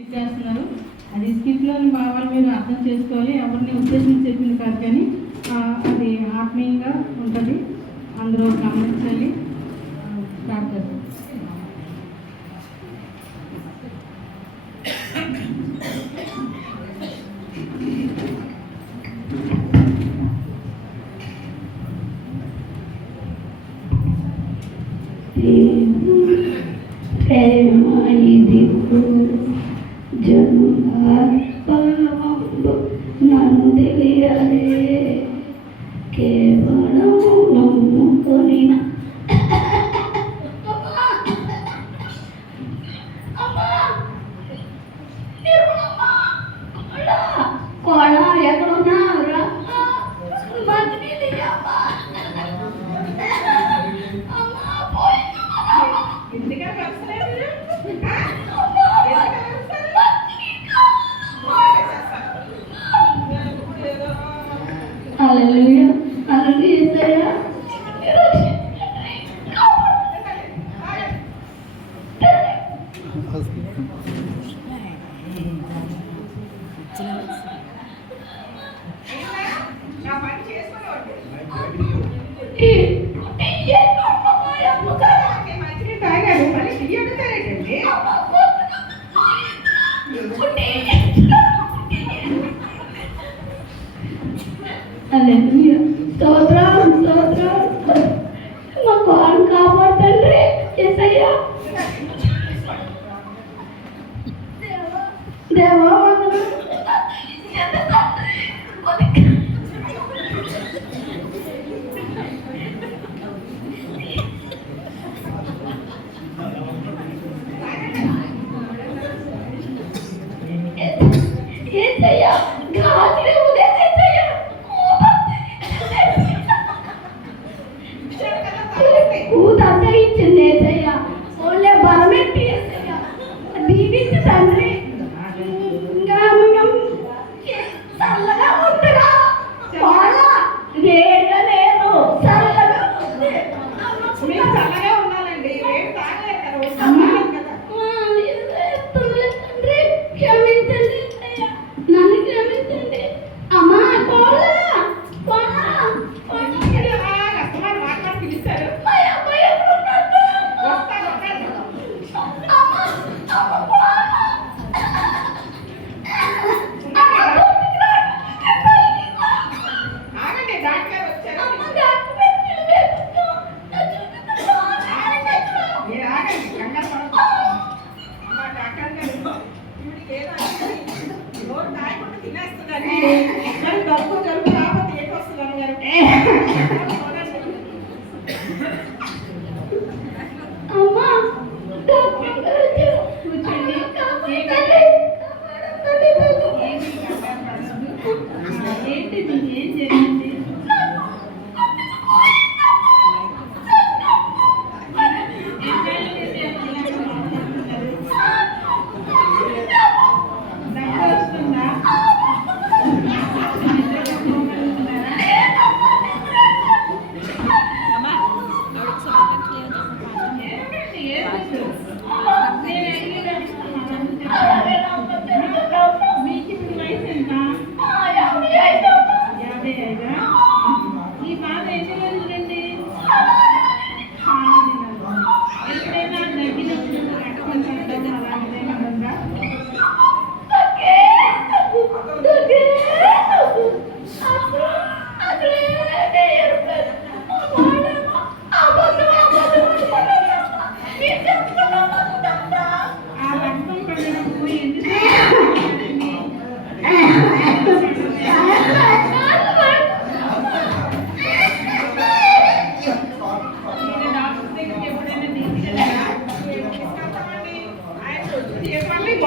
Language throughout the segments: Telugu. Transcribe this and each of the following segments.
చేస్తున్నారు. అది స్కిట్లోని భావాలు మీరు అర్థం చేసుకోవాలి. ఎవరిని ఉద్దేశించి చెప్పింది కాదు, కానీ అది ఆత్మీయంగా ఉంటుంది. అందరూ గమనించాలి. స్టార్ట్ చేస్తాం. నన్ను తెలియాలి కేవలం నమ్ముకొని కోడ ఎక్కడున్నావురా? హల్లెలూయా హల్లెలూయా. హల్లెలూయా స్తోత్రం స్తోత్రం. మా కోడను కాపాడుతండ్రి యేసయ్యా. దేవా యేసయ్యా గాలి ఉదయయ్యా ఇచ్చింది యేసయ్యా. ఓన్లే బలమెట్టి యేసయ్యా దీవించి తండ్రి. చల్లగా ఉంటురా చాలా వేడిగా లేదు, చల్లగా ఉంది. చల్లగా ఉండాలండి. తండ్రి క్షమించండి అయ్యా, నన్ను క్షమించండి. అమ్మా కోళ్ళ మాట్లాడి పిలుస్తారు. ఆగండి, డాక్టర్ వచ్చారు. మీరు ఆగండి, కంగారు పడకండి. డాక్టర్ గారు ఈవిడికి ఏదో నోరు తాగకుండా తినేస్తుందండి. మరి డబ్బు జరుపు రాకపోతే ఏంటి వస్తుందని గారు. అమ్మా ఏంటి ఏం జరిగింది? మీకు ఇప్పుడు వయసు ఎంత? 55. ఈ బాధ ఎన్ని రోజులండి? ఎప్పుడైనా తగ్గినప్పుడు రక్తం అలాంటిదైనా ఉందా? ఆ రక్తం పడినప్పుడు ఎందుకు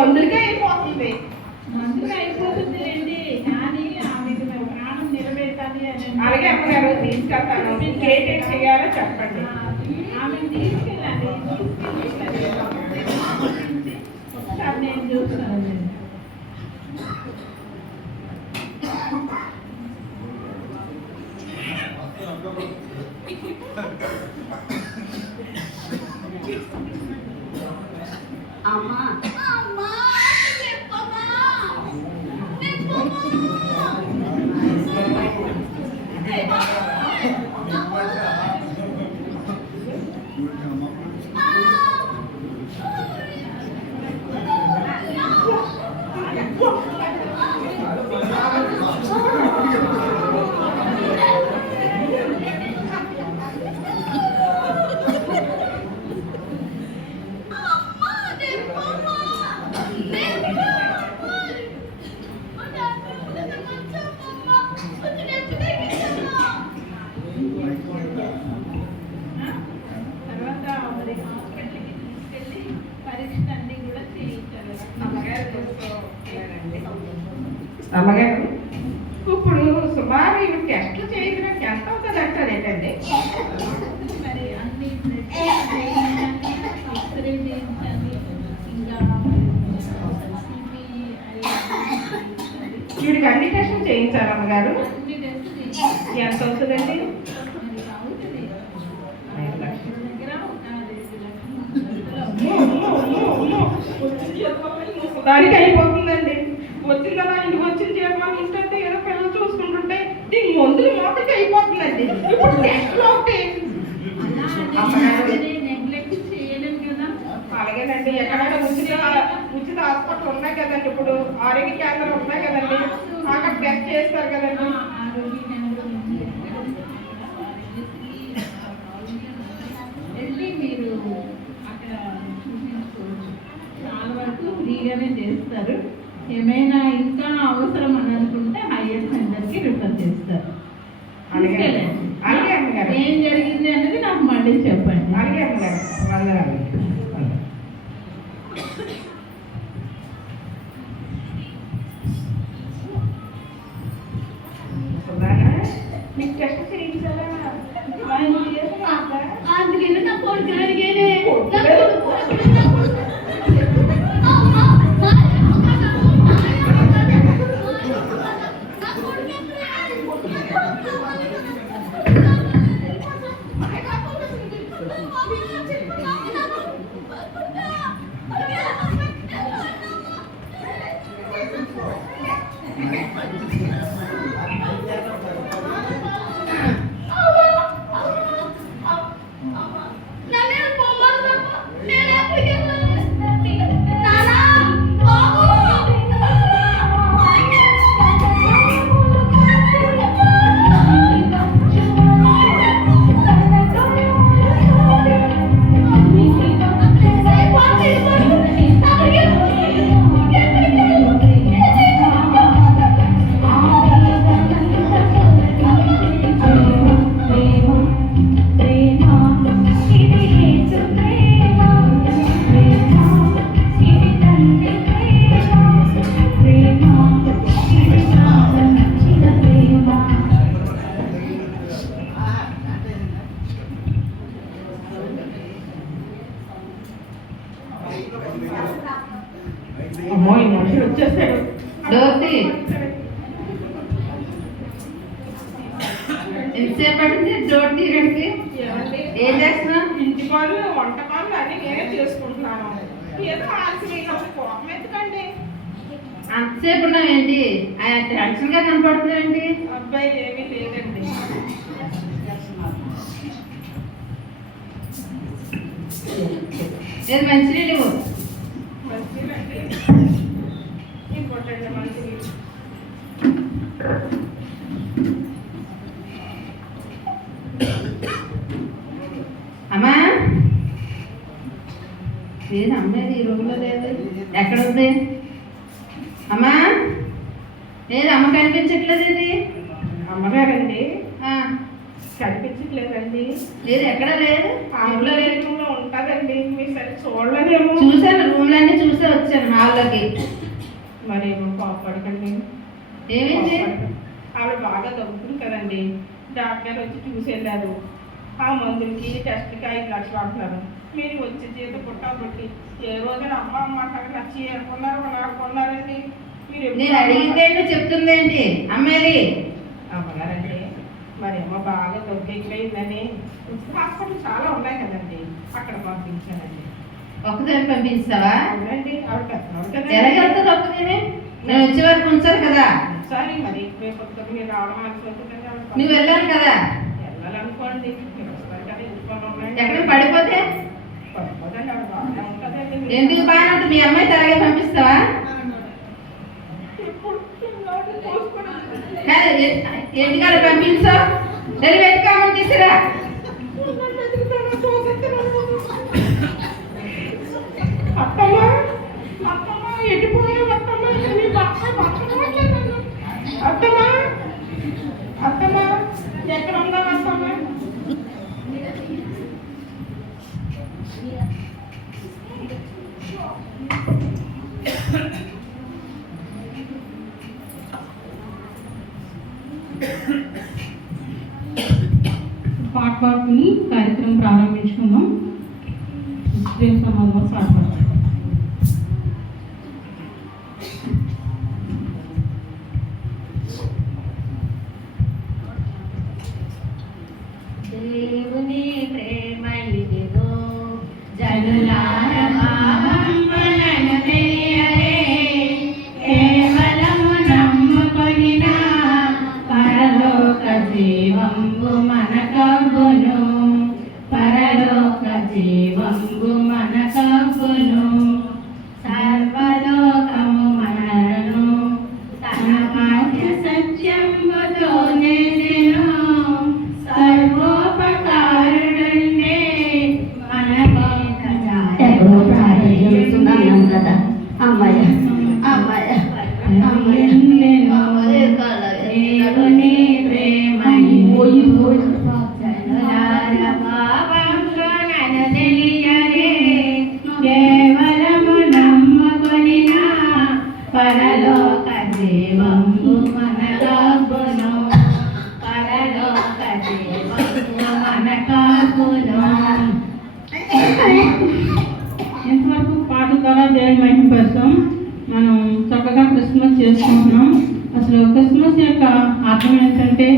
మందులకే అయిపోతుంది. మందులు అయిపోతుంది రండి, కానీ ఆమె ప్రాణం నిలబెట్టాలి అని అలాగే అమ్మగారు తీసుకెళ్తాను. ఇంకేంటి చేయాలో చెప్పండి. ఆమె తీసుకెళ్ళండి. ఒకసారి నేను చూస్తాను. అమ్మా అమ్మగారు ఇప్పుడు సుమారు ఇవి టెస్ట్లు చేయడానికి ఎంత అవుతుంది అంటారు ఏంటండి? మరి అన్ని ఎక్స్రే చేయించాలి, ఇంకా వీడికి అన్ని టెస్టులు చేయించాలి అమ్మగారు. అన్ని టెస్ట్ చేయించాలి. ఎంత అవుతుందండి? మరి అవుతుంది 5 లక్షలు. దగ్గర ఒక 2 లక్షలు. దానికి అయిపోతుందండి. వచ్చిందలా ఇంటికి వచ్చిన జీవాలు ఉంటుంటే ఏదో పిల్లలు చూసుకుంటుంటే దీని మందులు మాటకి అయిపోతుందండి. ఇప్పుడు టెస్ట్లు ఒకటి నెగ్లెక్ట్ చేయలేము కదా. అలాగేనండి. ఎక్కడైనా ఉచిత హాస్పిటల్ ఉన్నాయి కదండి, ఇప్పుడు ఆరోగ్య కేంద్రాలు ఉన్నాయి కదండి, అక్కడ టెస్ట్ చేస్తారు కదండి. ఆరోగ్య కేంద్రం వెళ్ళి మీరు అక్కడ చూపించుకోవచ్చు. చాలా వరకు ఫ్రీగానే చేస్తారు. ఏమైనా ఇంకా అవసరం అని అనుకుంటే హైయర్ సెంటర్కి రిఫర్ చేస్తారు. అలాగే అలాగే అమ్మగారు. ఏం జరిగింది అనేది నాకు మళ్ళీ చెప్పండి. అలాగే అమ్మగారు. వందనాలు. మీకు టెస్ట్ చేయించాలా? అందుకని నా కొడుకు అడిగానే అమ్మో, ఈ మనుషులు వచ్చేస్తాడు. ఎంతసేపటి డోర్ తీయడానికి ఏం చేస్తున్నా? ఇంటి పనులు, వంట పనులు అన్ని నేనే చేసుకుంటున్నాను. ఏదో ఆలస్యమైనప్పుడు కోపం ఎందుకండి? అంతసేపు ఉన్నావేంటి? టెన్షన్ గా కనపడుతున్నావేంటి? అబ్బాయి ఏమీ లేదండి. ఏది మంచినీళ్ళు మంచిదండి. ఇంకోటండి మంచిది. అమ్మా లేదు, అమ్మేది ఈ రూమ్లో లేదు. ఎక్కడ ఉంది అమ్మా? లేదు, అమ్మ కనిపించట్లేదు. ఇది అమ్మగారండి కనిపించట్లేదండి. లేదు, ఎక్కడ లేదు. హాల్లో రూమ్లో ఉంటుందండి. మీరు సరే చూడలేదేమో. చూసాను, రూమ్లన్నీ చూసే వచ్చాను హాల్లోకి. మరేమో కోపడకండి. ఏమైంది? ఆవిడ బాగా తగ్గుతుంది కదండి. డాక్టర్ వచ్చి చూసి వెళ్ళారు. ఆ మందులకి టెస్ట్కి 5 లక్షలు అంటున్నారు. మీరు వచ్చి చేత పుట్టాబట్టి ఏ రోజున అమ్మ అమ్మ అక్కడ నచ్చి కొన్నారండి. మీరు నేను అడిగిందేంటో చెప్తుందేంటి అమ్మేది? అమ్మగారండి మరేమో బాగా తగ్గు ఎక్కువైందని హాస్పిటల్ చాలా ఉన్నాయి కదండి, అక్కడ పంపించానండి. ఒక్కదాన్ని పంపించావా? అవునండి. ఆవిడ పెద్దవాడు ఎలాగెళ్తుంది ఒక్కదాన్ని? నేను వచ్చే వరకు ఉంచారు కదా. సరే మరి రేపు మీరు రావడం అనుకుంటుందండి. నువ్వు వెళ్ళాలి కదా. వెళ్ళాలనుకోండి. మీరు వస్తారు కదా, ఇంట్లో ఎక్కడ పడిపోతే పడిపోదండి. ఆవిడ బాగా ఉంటుందండి. ఎందుకు బాగా ఉంటుంది? మీ అమ్మాయి అలాగే పంపిస్తావా? కాదు, ఎందుకలా పంపించావు? వెళ్ళి వెతుకామని తీసుకురా. అత్తమ్మ అత్తమ్మ ఎటుపోయావు అత్తమ్మ? అత్తమ్మ అత్తమ్మ ఎక్కడ ఉన్నావు అత్తమ్మ? విని కార్యక్రమం ప్రారంభించుకుందాం. ప్రేమ సమాజంలో పాల్పడతాం. దేవుని ప్రేమ ఇదిగో జనులార భావములను తెలియరే, కేవలము నమ్ముకొనిన పరలోక జీవంబు మనకబ్బును, పరలోక జీవంబు మనకబ్బును. సర్వలోకము మనను తన వాక్య సత్యంబుతో నేసెను, సర్వోపకారుడుండే ఎప్పుడో ప్రారంభిస్తున్నాం కదా. అమ్మాయ అమ్మాయ దేవుని ప్రేమ భావంలో తెలియరే, కేవలము నమ్ముకొనిన పరలోక జీవంబు మనకబ్బును, పరలోక జీవంబు మనకబ్బును. ఇంతవరకు పాట ద్వారా దేవుని మహిమపరచం. మనం చక్కగా క్రిస్మస్ చేసుకుంటున్నాం. అసలు క్రిస్మస్ యొక్క అర్థం ఏంటంటే,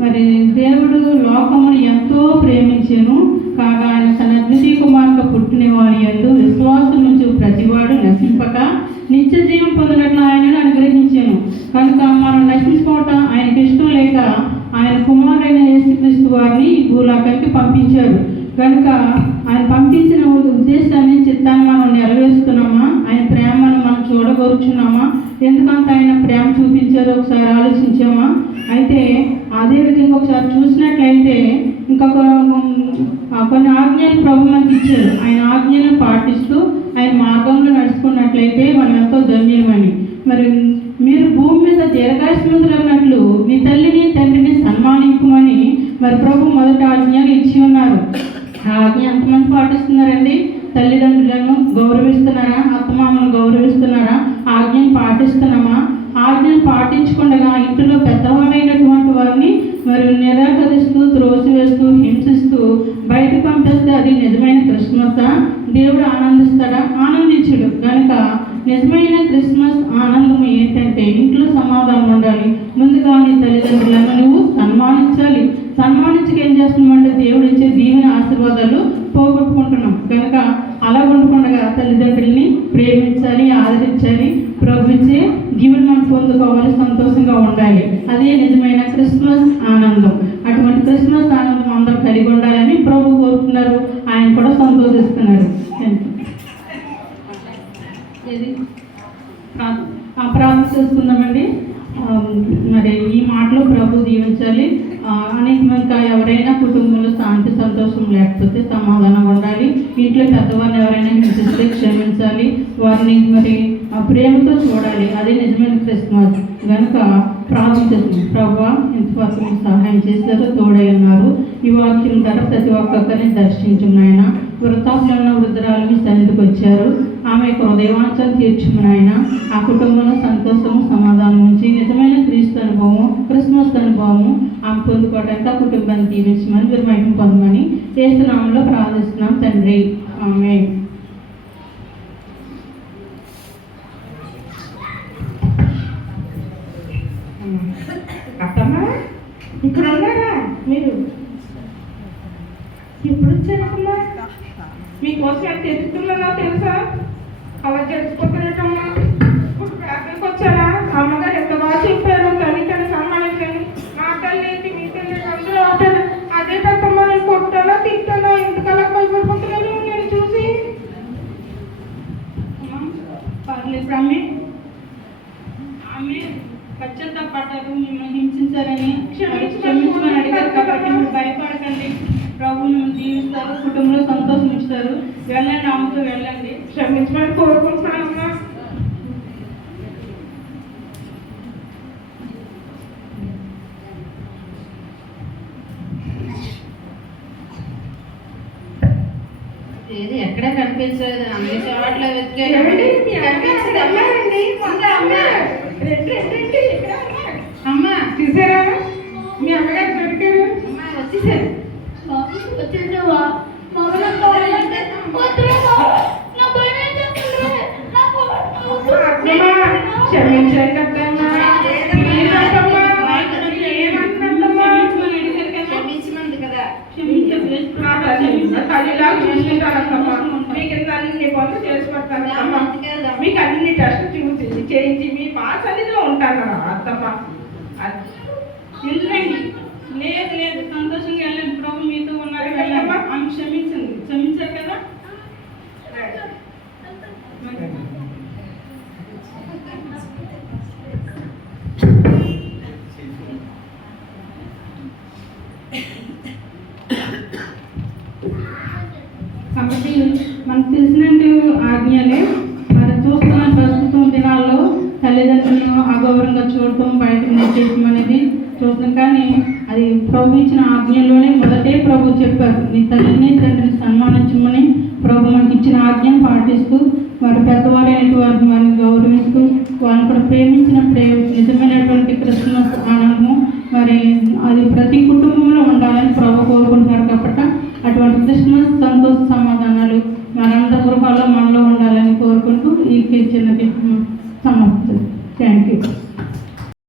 మరి దేవుడు లోకమును ఎంతో ప్రేమించెను, కాగా ఆయన తన ద్వితీయ కుమారుగా పుట్టిన వారి యందు విశ్వాసం నుంచి ప్రతివాడు నశింపక నిత్య జీవం పొందినట్లు ఆయనను అనుగ్రహించాను. కనుక మనం నశించుకోవటం ఆయనకి ఇష్టం లేక ఆయన కుమారుడైన యేసుక్రీస్తు వారిని ఈ భూలోకానికి పంపించారు. కనుక ఆయన పంపించిన ఉద్దేశాన్ని చిత్తాన్ని మనం నెరవేరుస్తున్నామా? ఆయన ప్రేమను మనం చూడగోరుచున్నామా? ఎందుకంటే ఆయన ప్రేమ చూపించారో ఒకసారి ఆలోచించామా? అయితే అదేవిధంగా ఒకసారి చూసినట్లయితే ఇంకా కొన్ని ఆజ్ఞలు ప్రభు మనకి ఇచ్చారు. ఆయన ఆజ్ఞలను పాటిస్తూ ఆయన మార్గంలో నడుచుకున్నట్లయితే మనం ఎంతో ధన్యమని. మరి మీరు భూమి మీద దీర్ఘాయుష్మంతులన్నట్లు మీ తల్లిని తండ్రిని సన్మానించమని మరి ప్రభు మొదటి ఆజ్ఞలు ఇచ్చి ఉన్నారు. ఆ ఆజ్ఞ ఎంతమంది పాటిస్తున్నారండి? తల్లిదండ్రులను గౌరవిస్తున్నారా? అత్తమామలను గౌరవిస్తున్నారా? ఆజ్ఞను పాటిస్తున్నామా? ఆజ్ఞను పాటించకుండా ఇంట్లో పెద్దవాళ్ళైనటువంటి వారిని మరి నిరాకరిస్తూ, త్రోసివేస్తూ, హింసిస్తూ బయటకు పంపిస్తే అది నిజమైన క్రిస్మసా? దేవుడు ఆనందిస్తాడా? ఆనందించడు. కనుక నిజమైన క్రిస్మస్ ఆనందం ఏంటంటే ఇంట్లో సమాధానం ఉండాలి. ముందుగా నీ తల్లిదండ్రులను నువ్వు సన్మానించాలి. సన్మానించక ఏం చేస్తున్నామంటే దేవుడు ఇచ్చే దీవెన ఆశీర్వాదాలు పోగొట్టుకుంటున్నాం. కనుక అలా ఉండకుండా తల్లిదండ్రుల్ని ప్రేమించాలి, ఆదరించాలి, ప్రభు ఇచ్చే దీవెన మనం పొందుకోవాలి, సంతోషంగా ఉండాలి. అదే నిజమైన క్రిస్మస్ ఆనందం. అటువంటి క్రిస్మస్ ఆనందం అందరూ కలిగి ఉండాలని ప్రభు కోరుతున్నారు. ఆయన కూడా సంతోషిస్తున్నారు. ప్రార్థన చేసుకుందామండి. మరి ఈ మాటలు ప్రభు దీవించాలి. అనేక ఎవరైనా కుటుంబంలో శాంతి సంతోషం లేకపోతే సమాధానం ఉండాలి. ఇంట్లో పెద్దవారిని ఎవరైనా హింసిస్తే క్షమించాలి. వారిని మరి ప్రేమతో చూడాలి. అదే నిజమైన క్రిస్మస్. కనుక ప్రార్థిస్తుంది. ప్రభువా ఇంతవరకు మీకు సహాయం చేశారు, తోడై ఉన్నారు. ఈ వాక్యం ద్వారా ప్రతి ఒక్కొక్కరిని దర్శించు నాయన. వృద్ధాప్యంలో వృద్ధురాలు మీ సన్నిధికి వచ్చారు. ఆమె యొక్క హృదయవాంఛను తీర్చుము నాయన. ఆ కుటుంబంలో సంతోషము, సమాధానం ఉంచి నిజమైన క్రీస్తు అనుభవం, క్రిస్మస్ అనుభవము ఆమె పొందుకోవడానికి ఆ కుటుంబాన్ని దీవించమని, మీరు మహిమ పొందమని యేసు నామములో ప్రార్థిస్తున్నాం తండ్రి. ఆమేన్. అత్తమ్మా ఇక్కడ ఉన్నారా మీరు? ఎప్పుడు వచ్చారమ్మా? మీకోసం ఎంత ఎదుగుతున్నానో తెలుసా? అలా తెలిసిపోతున్నట్టమ్మా. ఇప్పుడు ప్రార్థనకు వచ్చారా? అమ్మగారు ఎంత బాగా చెప్పారు. తల్లిని సన్మానించండి. మా తల్లి ఏంటి, మీ తల్లి అందరూ అవుతారు. అదే తమ్మా, నేను కొట్టాలా తిట్టాలా? ఇంతకలా భయపడిపోతున్నాను నేను చూసి. పర్లేదు ఆమె పశ్చాత్తాపడ్డారు, మిమ్మల్ని హింసించారని క్షమించమని అడిగారు. కాబట్టి మీరు భయపడకండి. ప్రభు మిమ్మల్ని దీవిస్తారు, కుటుంబంలో సంతోషం ఇస్తారు. వెళ్ళండి, ఆమెతో వెళ్ళండి. క్షమించమని కోరుకుంటున్నానమ్మా. ఏది ఎక్కడ కనిపించలేదు, అన్ని చోట్ల వెతికాడు. అమ్మా చూసారా? మీ అమ్మగారు దొరికారు. అమ్మాయి వచ్చేసారు. క్షమించండి అత్తమ్మా. ప్లీజ్ అత్తమ్మా. ఏమంటున్నారమ్మా? క్షమించమంది కదా. నా తల్లిలా చూసుకుంటానమ్మా. మీకు అన్ని పనులు చేసి పెడతానమ్మా. మీకు అన్ని టెస్ట్ చూసి చేయించి మీ పాస్ సన్నిధిలో ఉంటాను అత్తమ్మ. ఎందుకండి లేదు లేదు సంతోషంగా వెళ్ళండి, ప్రభు మీతో ఉన్నారు, వెళ్ళండి. ఆమె క్షమించండి, క్షమించారు కదా. కాబట్టి మనకు తెలిసినట్టు ఆజ్ఞలే మరి చూస్తున్న ప్రస్తుతం దినాల్లో తల్లిదండ్రులను అగౌరవంగా చూడటం, బయట నిలిచేయటం అనేది చూస్తాం. కానీ అది ప్రభు ఇచ్చిన ఆజ్ఞలోనే మొదటే ప్రభు చెప్పారు, నీ తల్లిని తండ్రిని సన్మానించమని ప్రభు మనకి ఇచ్చిన ఆజ్ఞను పాటిస్తూ వారి పెద్దవారైన వారిని మనం గౌరవిస్తూ వాళ్ళని కూడా ప్రేమించిన నిజమైనటువంటి క్రిస్మస్ ఆనందం మరి అది ప్రతి కుటుంబంలో ఉండాలని ప్రభు కోరుకుంటున్నారు. కాబట్టి అటువంటి క్రిస్మస్ సంతోష సమాధానాలు మనందరి గృహాల్లో మనలో ఉండాలని కోరుకుంటూ ఈ చిన్న సమర్థం